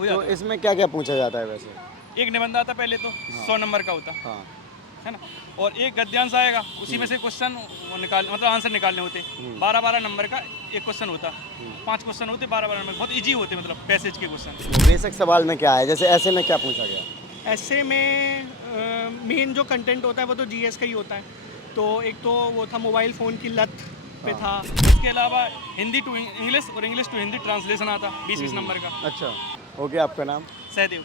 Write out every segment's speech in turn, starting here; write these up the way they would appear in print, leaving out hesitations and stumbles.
हो तो जाता इसमें क्या क्या पूछा जाता है वैसे? है। एक निबंध आता पहले तो 100 नंबर का होता हाँ। है ना, और एक गद्यांश आएगा, उसी में से क्वेश्चन निकाल मतलब आंसर निकालने होते। 12-12 नंबर का एक क्वेश्चन होता, 5 क्वेश्चन होते 12-12 नंबर, बहुत इजी होते मतलब पैसेज के क्वेश्चन। बेसिक सवाल में क्या है, जैसे ऐसे में क्या पूछा गया? ऐसे में मेन जो कंटेंट होता है वो तो जीएस का ही होता है। तो एक तो वो था मोबाइल फ़ोन की लत पे था। इसके अलावा हिंदी टू इंग्लिश और इंग्लिश टू हिंदी ट्रांसलेशन आता 20-20 नंबर का। अच्छा, ओके, आपका नाम? सहदेव।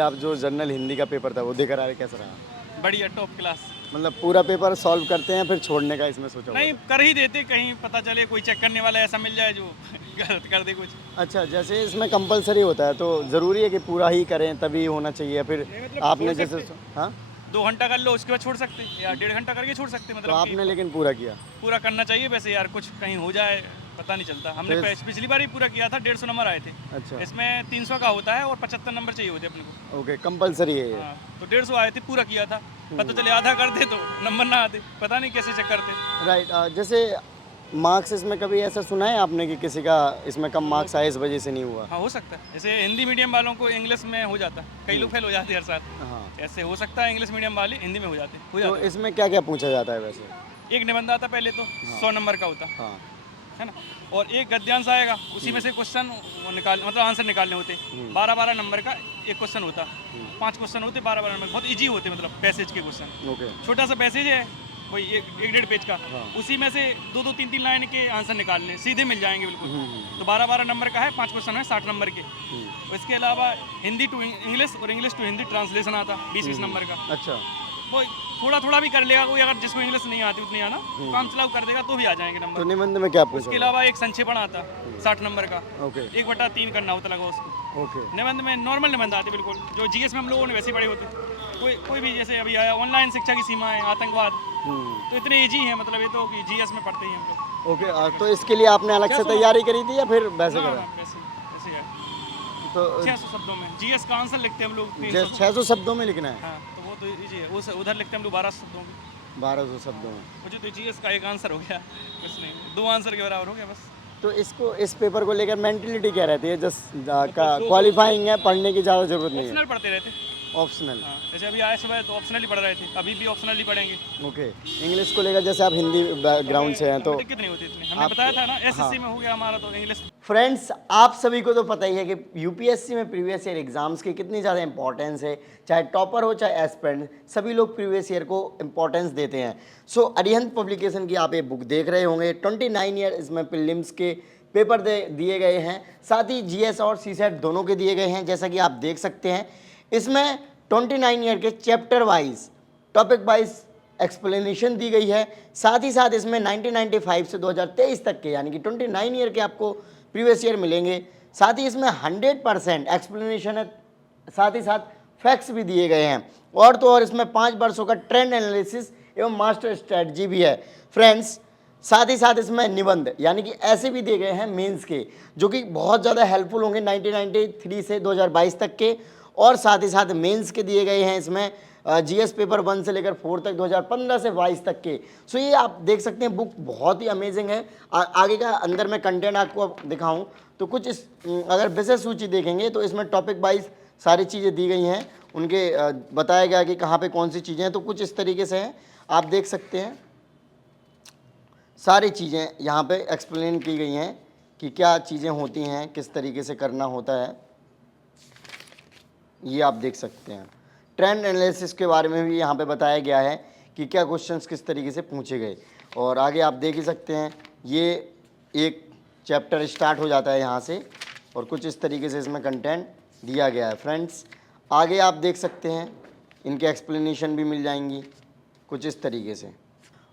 आप जो जनरल हिंदी का पेपर था वो देकर आए, कैसा रहा? बढ़िया, टॉप क्लास। मतलब पूरा पेपर सॉल्व करते हैं फिर छोड़ने का इसमें सोचा हुआ नहीं, था? कर ही देते, कहीं पता चले कोई चेक करने वाला ऐसा मिल जाए जो गलत कर दे कुछ। अच्छा, जैसे इसमें कंपलसरी होता है तो ज़रूरी है कि पूरा ही करें तभी होना चाहिए, फिर नहीं, मतलब आपने छोड़ जैसे सकते। हाँ, 2 घंटा कर लो, उसके बाद छोड़ सकते, या 1.5 घंटा करके छोड़ सकते, तो मतलब आपने कि लेकिन पूरा किया? पूरा करना चाहिए वैसे यार, कुछ कहीं हो जाए पता नहीं चलता। हमने तो पिछली बार ही पूरा किया था, 150 नंबर आए थे। अच्छा, इसमें 300 का होता है और 75 नंबर चाहिए होते अपने को। ओके, कंपलसरी है ये। हाँ, तो 150 आए थे, पूरा किया था। पता चले आधा करते तो नंबर ना आते, पता नहीं कैसे चेक करते। राइट, जैसे मार्क्स इसमें कभी ऐसा सुना है आपने कि किसी का इसमें कम मार्क्स आए इस वजह से नहीं हुआ? हाँ, हो सकता है, जैसे हिंदी मीडियम वालों को इंग्लिश में हो जाता है, कई लोग फेल हो जाते हैं हर साल। हाँ, ऐसे हो सकता है इंग्लिश मीडियम वाले हिंदी में हो जाते तो हैं। इसमें क्या क्या पूछा जाता है वैसे? एक निबंध आता पहले तो 100 नंबर का होता हाँ। है ना, और एक गद्यांश आएगा, उसी में से क्वेश्चन निकाल मतलब आंसर निकालने होते। 12-12 नंबर का एक क्वेश्चन होता, 5 क्वेश्चन होते 12-12 नंबर, बहुत इजी होते मतलब पैसेज के क्वेश्चन। ओके। छोटा सा पैसेज है, वही एक 1.5 पेज का, उसी में से 2-2 3-3 लाइन के आंसर निकालने, सीधे मिल जाएंगे बिल्कुल। तो 12-12 नंबर का है, 5 क्वेश्चन है 60 नंबर के। इसके अलावा हिंदी टू इंग्लिश और इंग्लिश टू हिंदी ट्रांसलेशन आता 20-20 नंबर का। अच्छा, वो थोड़ा थोड़ा भी कर लेगा कोई, अगर जिसको इंग्लिश नहीं आती उतनी आना, काम चलाओ कर देगा तो भी आ जाएंगे तो नंबर। निबंध में क्या पूछा उसके गया? अलावा एक संक्षेपण आता 60 नंबर का, ओके, 1/3 करना होता लगा उसको। ओके, निबंध में नॉर्मल निबंध आते बिल्कुल, जो जीएस में हम लोगों ने वैसे ही पढ़े होते। कोई भी जैसे अभी आया ऑनलाइन शिक्षा की सीमाएं, आतंकवाद, तो इतने इजी हैं मतलब, ये तो कि जीएस में पढ़ते ही हम लोग। ओके, तो इसके लिए आपने अलग से तैयारी करी थी या फिर वैसे ना करा? ना, वैसे वैसे है। तो 600 शब्दों में जीएस का आंसर लिखते हैं हम लोग 300। 600 शब्दों में लिखना है? हाँ, तो वो तो इजी है, उस उधर लिखते हैं हम लोग 1200 शब्दों में। 1200 शब्दों में। मुझे तो जीएस का एक आंसर हो गया, कुछ नहीं, 2 आंसर के बराबर हो गया बस। तो इस पेपर को लेकर मेंटेलिटी क्या रहती है? जस्ट का क्वालिफाइंग है, पढ़ने की ज़्यादा ज़रूरत नहीं है? ऑप्शनल पढ़ते रहते। ऑप्शनल। हाँ, जैसे अभी आए सुबह तो ऑप्शनल ही पढ़ रहे थे, अभी भी ऑप्शनल ही पढ़ेंगे। ओके, इंग्लिश को लेकर जैसे आप हिंदी बैकग्राउंड से हैं तो हमें दिक्कत नहीं होती इतनी, हमने बताया था ना एसएससी में हो गया हमारा तो इंग्लिश। फ्रेंड्स, आप सभी को तो पता ही है कि यूपीएससी में प्रीवियस ईयर एग्जाम्स की कितनी ज़्यादा इंपॉर्टेंस है। चाहे टॉपर हो चाहे एस्पिरेंट, सभी लोग प्रीवियस ईयर को इंपॉर्टेंस देते हैं। सो अरिहंत पब्लिकेशन की आप ये बुक देख रहे होंगे। 29 ईयर इसमें प्रीलिम्स के पेपर दिए गए हैं, साथ ही जीएस और सीसेट दोनों के दिए गए हैं। जैसा कि आप देख सकते हैं, इसमें 29 ईयर के chapter wise, topic wise explanation दी गई है। साथ ही साथ इसमें 1995 से 2023 तक के यानी कि 29 ईयर के आपको प्रीवियस ईयर मिलेंगे। साथ ही इसमें 100% एक्सप्लेनेशन है, साथ ही साथ फैक्ट्स भी दिए गए हैं। और तो और इसमें 5 वर्षों का ट्रेंड एनालिसिस एवं मास्टर स्ट्रेटजी भी है फ्रेंड्स। साथ ही साथ इसमें निबंध यानी कि ऐसे भी दिए गए हैं मेंस के, जो कि बहुत ज़्यादा हेल्पफुल होंगे 1993 से 2022 तक के। और साथ ही साथ मेंस के दिए गए हैं इसमें जीएस पेपर 1 से लेकर 4 तक, 2015 से 22 तक के। सो ये आप देख सकते हैं, बुक बहुत ही अमेजिंग है। आगे का अंदर में कंटेंट आपको दिखाऊं तो कुछ इस अगर विषय सूची देखेंगे तो इसमें टॉपिक वाइज सारी चीज़ें दी गई हैं, उनके बताया गया कि कहाँ पे कौन सी चीज़ें हैं। तो कुछ इस तरीके से हैं, आप देख सकते हैं सारी चीज़ें यहाँ पे एक्सप्लेन की गई हैं कि क्या चीज़ें होती हैं, किस तरीके से करना होता है, ये आप देख सकते हैं। ट्रेंड एनालिसिस के बारे में भी यहाँ पे बताया गया है कि क्या क्वेश्चंस किस तरीके से पूछे गए। और आगे आप देख ही सकते हैं, ये एक चैप्टर स्टार्ट हो जाता है यहाँ से और कुछ इस तरीके से इसमें कंटेंट दिया गया है फ्रेंड्स। आगे आप देख सकते हैं, इनके एक्सप्लेनेशन भी मिल जाएंगी कुछ इस तरीके से।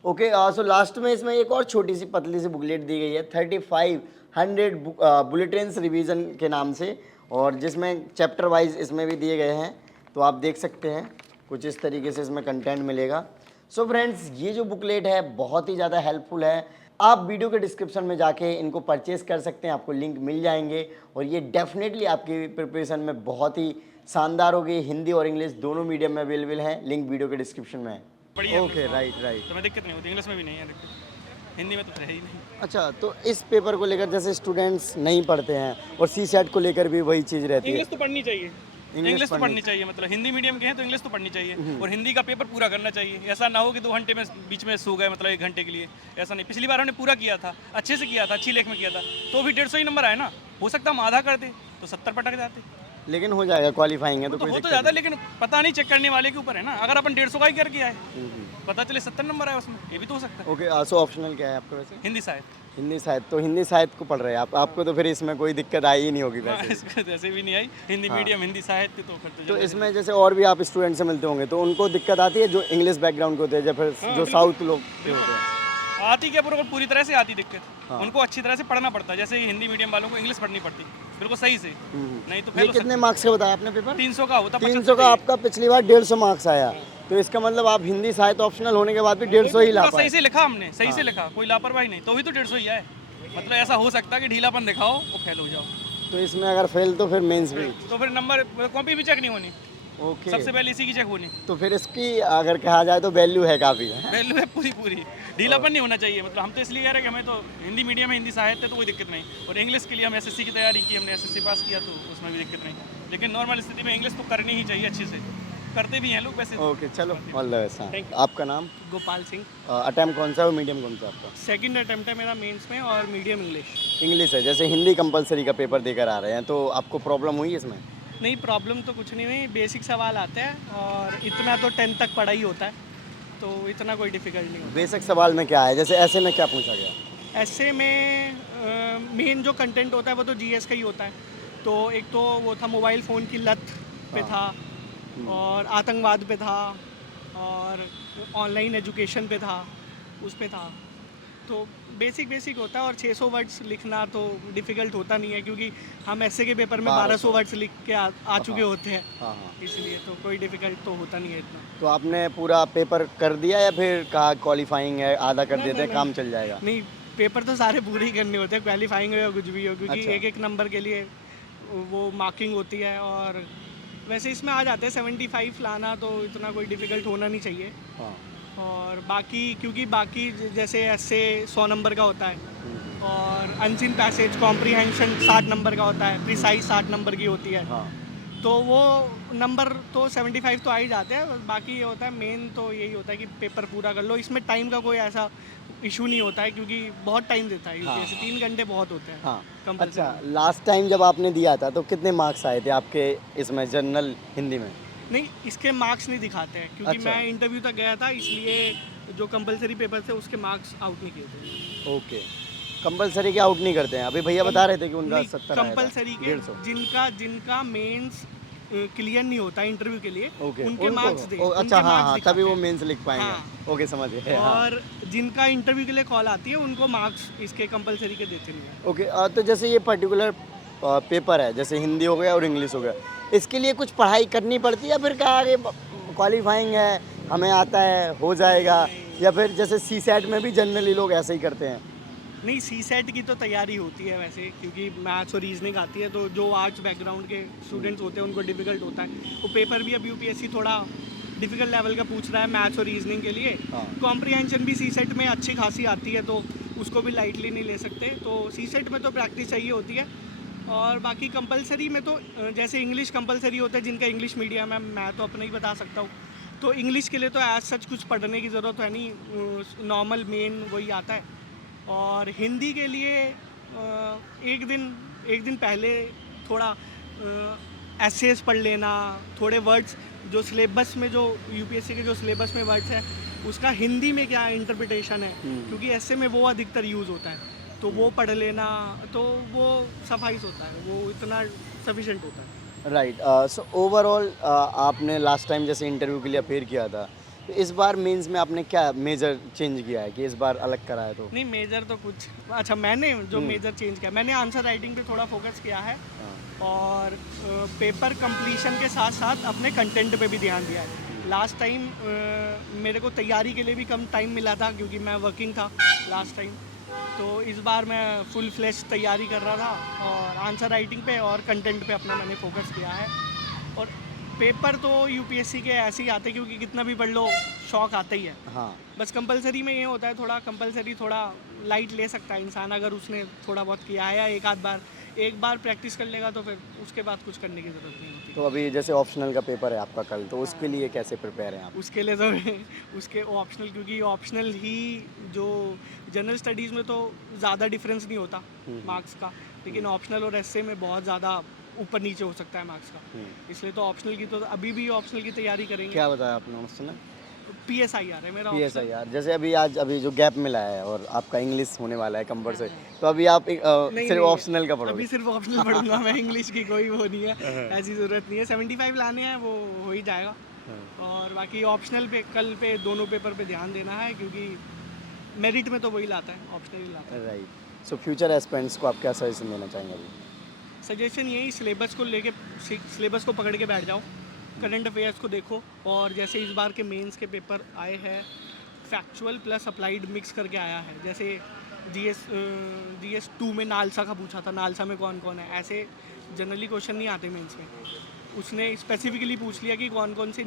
ओके, सो लास्ट में इसमें एक और छोटी सी पतली सी बुकलेट दी गई है 3500 बुलेटिन्स रिवीजन के नाम से, और जिसमें चैप्टर वाइज इसमें भी दिए गए हैं। तो आप देख सकते हैं कुछ इस तरीके से इसमें कंटेंट मिलेगा। सो फ्रेंड्स, ये जो बुकलेट है बहुत ही ज़्यादा हेल्पफुल है। आप वीडियो के डिस्क्रिप्शन में जाके इनको परचेस कर सकते हैं, आपको लिंक मिल जाएंगे। और ये डेफिनेटली आपकी प्रिपरेशन में बहुत ही शानदार होगी। हिंदी और इंग्लिश दोनों मीडियम में अवेलेबल है, लिंक वीडियो के डिस्क्रिप्शन में है। बढ़िया। Okay, right. तो मैं दिक्कत नहीं होती, इंग्लिश में भी नहीं है दिक्कत। हिंदी में तो है ही नहीं। अच्छा, तो इस पेपर को लेकर जैसे स्टूडेंट्स नहीं पढ़ते हैं और सी सेट को लेकर भी वही चीज़ रहती है। इंग्लिश तो पढ़नी चाहिए, इंग्लिश इंग्लिश तो पढ़नी पढ़नी चाहिए, मतलब हिंदी मीडियम के हैं तो इंग्लिश तो पढ़नी चाहिए और हिंदी का पेपर पूरा करना चाहिए। ऐसा ना हो कि 2 घंटे में बीच में सो गए, मतलब 1 घंटे के लिए, ऐसा नहीं। पिछली बार हमने पूरा किया था, अच्छे से किया था, अच्छी लेख में किया था, तो भी 150 ही नंबर आए ना। हो सकता हम आधा करते तो 70 पटक जाते। लेकिन हो जाएगा, क्वालिफाइंग है तो तो कोई हो तो दिक्कत ज़्यादा, लेकिन पता नहीं चेक करने वाले के ऊपर है ना। अगर अपन 150 का ही करके आए, नहीं। पता चले 70 नंबर आए उसमें, ये भी तो हो सकता है। ओके, सो ऑप्शनल क्या है आपका वैसे? हिंदी साहित्य। हिंदी साहित्य, तो हिंदी साहित्य को पढ़ रहे हैं आप, आपको तो फिर इसमें कोई दिक्कत आई ही नहीं होगी हाँ, वैसे भी। इसको जैसे भी नहीं आई, हिंदी मीडियम हिंदी साहित्य तो फिर तो तो इसमें जैसे और भी आप स्टूडेंट से मिलते होंगे तो उनको दिक्कत आती है जो इंग्लिश बैकग्राउंड के होते हैं या फिर जो साउथ लोग के होते हैं? आती क्या, पूरी तरह से आती दिक्कत। उनको अच्छी तरह से पढ़ना पड़ता है, जैसे हिंदी मीडियम वालों को इंग्लिश पढ़नी पड़ती बिल्कुल सही से, नहीं तो ये फेल हो कितने मार्क्स का बताया आपने पेपर? 300 का होता। 300 का आपका पिछली बार 150 मार्क्स आया, तो इसका मतलब आप हिंदी साहित्य ऑप्शनल होने के बाद भी 150 ही ला पूरा पाए। सही से लिखा हमने, सही से लिखा, कोई लापरवाही नहीं, तो भी तो 150 ही आए। मतलब ऐसा हो सकता है कि ढीलापन दिखाओ और फेल हो जाओ, तो इसमें अगर फेल तो फिर मेंस भी। तो फिर नंबर कॉपी भी चेक नहीं होनी, ओके, सबसे पहले इसी की चेक होनी। तो फिर इसकी अगर कहा जाए तो वैल्यू है काफ़ी। वैल्यू है पूरी, ढीलापन नहीं होना चाहिए। मतलब हम तो इसलिए कह रहे हैं कि हमें तो हिंदी मीडियम में हिंदी साहित्य तो कोई दिक्कत नहीं, और इंग्लिश के लिए हम एसएससी की तैयारी की, हमने एसएससी पास किया तो उसमें भी दिक्कत नहीं। लेकिन नॉर्मल स्थिति में इंग्लिश तो करनी ही चाहिए अच्छे से, करते भी हैं लोग वैसे। ओके, चलो ऑल द बेस्ट। Thank आपका नाम, गोपाल सिंह। अटेम्प्ट कौन सा है और मीडियम कौन सा है आपका? सेकंड अटेम्प्ट है मेरा मेंस में और मीडियम इंग्लिश। इंग्लिश है, जैसे हिंदी कंपलसरी का पेपर देकर आ रहे हैं तो आपको प्रॉब्लम हुई इसमें? नहीं, प्रॉब्लम तो कुछ नहीं हुई, बेसिक सवाल आते हैं और इतना तो 10 तक पढ़ा ही होता है, तो इतना कोई डिफिकल्ट नहीं होता। बेसिक सवाल में क्या है, जैसे ऐसे में क्या पूछा गया? ऐसे में मेन जो कंटेंट होता है वो तो जीएस का ही होता है। तो एक तो वो था मोबाइल फ़ोन की लत पे था, और आतंकवाद पे था, और ऑनलाइन एजुकेशन पे था, उस पे था। तो बेसिक होता है, और 600 वर्ड्स लिखना तो डिफ़िकल्ट होता नहीं है, क्योंकि हम ऐसे के पेपर में 1200 वर्ड्स लिख के आ चुके होते हैं, हाँ, इसलिए तो कोई डिफ़िकल्ट तो होता नहीं है इतना। तो आपने पूरा पेपर कर दिया या फिर कहा क्वालिफाइंग है, आधा कर देते हैं, काम चल जाएगा? नहीं, पेपर तो सारे पूरे ही करने होते हैं, क्वालिफाइंग हो या कुछ भी हो, क्योंकि अच्छा। एक नंबर के लिए वो मार्किंग होती है। और वैसे इसमें आ जाते हैं 75 लाना, तो इतना कोई डिफ़िकल्ट होना नहीं चाहिए। हाँ, और बाकी क्योंकि बाकी जैसे ऐसे 100 नंबर का होता है, और अनसीन पैसेज कॉम्प्रीहेंशन 60 नंबर का होता है, प्रिसाइज 60 नंबर की होती है, हाँ, तो वो नंबर तो 75 तो आ ही जाते हैं। बाकी ये होता है, मेन तो यही होता है कि पेपर पूरा कर लो। इसमें टाइम का कोई ऐसा इशू नहीं होता है, क्योंकि बहुत टाइम देता है यूपीएससी, 3 घंटे बहुत होते हैं। हाँ। कंपल्सरी। अच्छा, लास्ट टाइम जब आपने दिया था तो कितने मार्क्स आए थे आपके इसमें जनरल हिंदी में? नहीं, इसके मार्क्स नहीं दिखाते हैं, क्योंकि अच्छा। मैं इंटरव्यू तक गया था, इसलिए जो कंपलसरी पेपर थे उसके मार्क्स आउट नहीं किए थे। ओके, कंपलसरी के आउट नहीं करते हैं? अभी भैया बता रहे थे कि उनका 70 आया था। कंपलसरी के 150। जिनका मेंस क्लियर नहीं होता इंटरव्यू के लिए, ओके, उनके मार्क्स दे। अच्छा, हाँ हाँ, तभी वो मेंस लिख पाएंगे। हाँ। ओके, समझ गए। हाँ। और जिनका इंटरव्यू के लिए कॉल आती है उनको मार्क्स इसके कंपलसरी के देते नहीं हैं। ओके, तो जैसे ये पर्टिकुलर पेपर है, जैसे हिंदी हो गया और इंग्लिश हो गया, इसके लिए कुछ पढ़ाई करनी पड़ती है या फिर कहा कि क्वालिफाइंग है, हमें आता है, हो जाएगा, या फिर जैसे सी सेट में भी जनरली लोग ऐसे ही करते हैं? नहीं, सी सेट की तो तैयारी होती है वैसे, क्योंकि मैथ्स और रीजनिंग आती है, तो जो आर्ट्स बैकग्राउंड के स्टूडेंट्स होते हैं उनको डिफ़िकल्ट होता है। वो पेपर भी अब यूपीएससी थोड़ा डिफ़िकल्ट लेवल का पूछ रहा है मैथ्स और रीजनिंग के लिए। हाँ। कॉम्प्रीहेंशन भी सी सेट में अच्छी खासी आती है, तो उसको भी लाइटली नहीं ले सकते। तो सी सेट में तो प्रैक्टिस चाहिए होती है। और बाकी कंपलसरी में तो जैसे इंग्लिश कंपलसरी होता है, जिनका इंग्लिश मीडियम है, मैं तो अपना ही बता सकता हूँ, तो इंग्लिश के लिए तो एज सच कुछ पढ़ने की ज़रूरत है नहीं, नॉर्मल मेन वही आता है। और हिंदी के लिए एक दिन पहले थोड़ा एसेस पढ़ लेना, थोड़े वर्ड्स जो सिलेबस में, जो यूपीएससी के जो सिलेबस में वर्ड्स है, उसका हिंदी में क्या इंटरप्रिटेशन है, क्योंकि ऐसे में वो अधिकतर यूज़ होता है, तो वो पढ़ लेना, तो वो सफाइस होता है, वो इतना सफिशेंट होता है। राइट, सो ओवरऑल आपने लास्ट टाइम जैसे इंटरव्यू के लिए अपेयर किया था, तो इस बार मेंस में आपने क्या मेजर चेंज किया है कि इस बार अलग करा है? तो नहीं, मेजर तो कुछ, अच्छा, मैंने जो मेजर चेंज किया, मैंने आंसर राइटिंग पे थोड़ा फोकस किया है, और पेपर कंप्लीशन के साथ साथ अपने कंटेंट पे भी ध्यान दिया है। लास्ट टाइम मेरे को तैयारी के लिए भी कम टाइम मिला था, क्योंकि मैं वर्किंग था लास्ट टाइम, तो इस बार मैं फुल फ्लैश तैयारी कर रहा था, और आंसर राइटिंग पे और कंटेंट पे अपना मैंने फोकस किया है। और पेपर तो यूपीएससी के ऐसे ही आते हैं, क्योंकि कितना भी पढ़ लो शौक आता ही है। हाँ, बस कंपलसरी में ये होता है, थोड़ा कंपलसरी थोड़ा लाइट ले सकता है इंसान अगर उसने थोड़ा बहुत किया है, या एक बार प्रैक्टिस कर लेगा तो फिर उसके बाद कुछ करने की ज़रूरत नहीं होती। तो अभी जैसे ऑप्शनल का पेपर है आपका कल, तो उसके लिए कैसे प्रिपेयर हैं आप? उसके लिए तो उसके ऑप्शनल, क्योंकि ऑप्शनल ही जो जनरल स्टडीज़ में तो ज़्यादा डिफरेंस नहीं होता मार्क्स का, लेकिन ऑप्शनल और एसए में बहुत ज़्यादा ऊपर नीचे हो सकता है मार्क्स का। इसलिए तो ऑप्शनल की तो अभी भी ऑप्शनल की तैयारी करेंगे। क्या बताया आपने मुझसे ना? PSIR है मेरा P S optional। I R, जैसे अभी जो गैप मिला है और आपका इंग्लिश होने वाला है कंपल्सरी, तो अभी आप नहीं, सिर्फ नहीं, ऑप्शनल का पढ़ोगे? अभी सिर्फ ऑप्शनल पढ़ूंगा मैं, इंग्लिश की कोई वो नहीं है, ऐसी ज़रूरत नहीं है। 75 लाने हैं, वो हो ही जाएगा। और बाकी ऑप्शनल पे कल पे दोनों पेपर पे ध्यान देना है, क्योंकि मेरिट में तो वही लाता है, ऑप्शनल ही लाता है। राइट। सो फ्यूचर एस्पिरेंट्स को आप क्या सजेशन देना चाहेंगे अभी? सजेशन यही, सिलेबस को पकड़ के बैठ जाओ, करंट अफेयर्स को देखो, और जैसे इस बार के मेंस के पेपर आए हैं, फैक्चुअल प्लस अप्लाइड मिक्स करके आया है। जैसे GS 2 में नालसा का पूछा था, नालसा में कौन कौन है, ऐसे जनरली क्वेश्चन नहीं आते मेंस में। उसने स्पेसिफिकली पूछ लिया कि कौन कौन से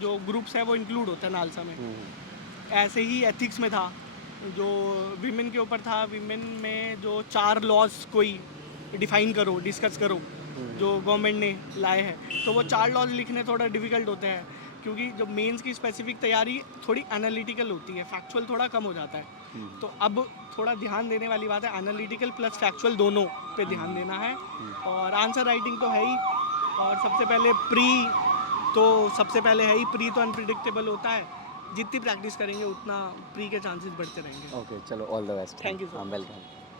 जो ग्रुप्स है वो इंक्लूड होता है नालसा में। ऐसे ही एथिक्स में था, जो विमेन के ऊपर था, विमेन में जो 4 लॉज कोई डिफाइन करो, डिस्कस करो, जो गवर्नमेंट ने लाए हैं, तो वो 4 लॉज लिखने थोड़ा डिफिकल्ट होते हैं, क्योंकि जब मेंस की स्पेसिफिक तैयारी थोड़ी एनालिटिकल होती है, फैक्चुअल थोड़ा कम हो जाता है। तो अब थोड़ा ध्यान देने वाली बात है, एनालिटिकल प्लस फैक्चुअल दोनों पे ध्यान देना है। और आंसर राइटिंग तो है ही, और सबसे पहले प्री तो अनप्रिडिक्टेबल होता है, जितनी प्रैक्टिस करेंगे उतना प्री के चांसेस बढ़ते रहेंगे। ओके, चलो all the best. Thank you so हाँ, much. वेलकम।